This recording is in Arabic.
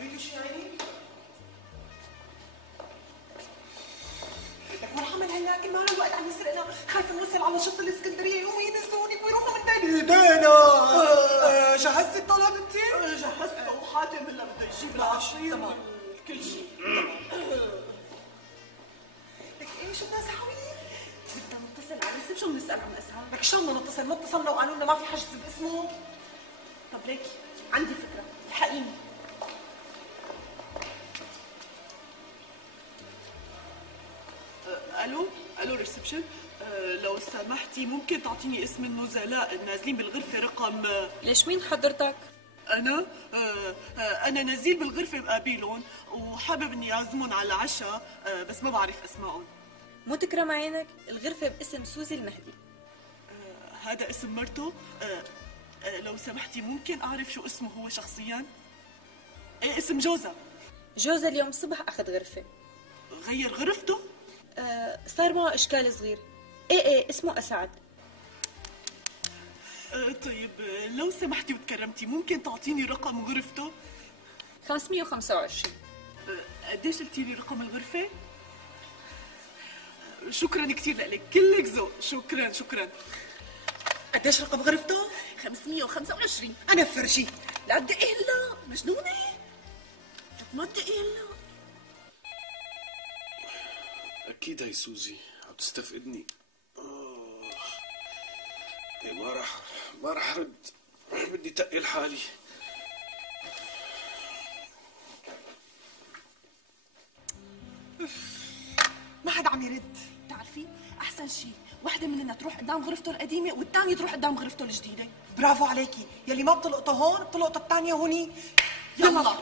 فيش يعني؟ لك مرحبا هلا كل ما الوقت عم يسرقنا، خايفه نوصل على شط الاسكندريه يقوموا ينزلوني ويروحوا من تاني. ايدينا جهزتي الطلب انت؟ جهزته وحاتم هلا بده يجيب العصير تمام كل شيء. لك ايه شو الناس حوالي؟ بدنا نتصل على الريسبشن ونسال عن اسعار. لك شو بدنا نتصل؟ ما اتصلنا وقالوا لنا ما في حجز باسمه. طب ليكي عندي فكره، الحقيني. الو ريسبشن، لو سمحتي ممكن تعطيني اسم النزلاء النازلين بالغرفه رقم. ليش مين حضرتك؟ انا نزيل بالغرفه بقابلهم وحابب اني اعزمهم على العشاء، بس ما بعرف اسمائهم. مو تكرم عينك، الغرفة باسم سوزي المهدي. هذا اسم مرته. لو سمحتي ممكن اعرف شو اسمه هو شخصيا؟ ايه اسم جوزها. جوزها اليوم الصبح اخذ غرفة. غير غرفته؟ صار معه اشكال صغير. ايه اسمه اسعد. طيب لو سمحتي وتكرمتي ممكن تعطيني رقم غرفته؟ 525. قديش قلتي لي رقم الغرفة؟ شكرا كثير لك، كلك ذوق. شكرا. قديش رقم غرفته؟ 525. انا فرجي. لا تدقي هلا، مجنونة؟ ما تدقي هلا. اكيد هي سوزي عم تستفقدني. إيه ما رح رد، بدي تقل حالي. ما حدا عم يرد. بتعرفي احسن شيء وحده مننا تروح قدام غرفته القديمه والثانيه تروح قدام غرفته الجديده. برافو عليكي، يلي ما بتلقطه هون بتلقطه الثانيه هوني. يلا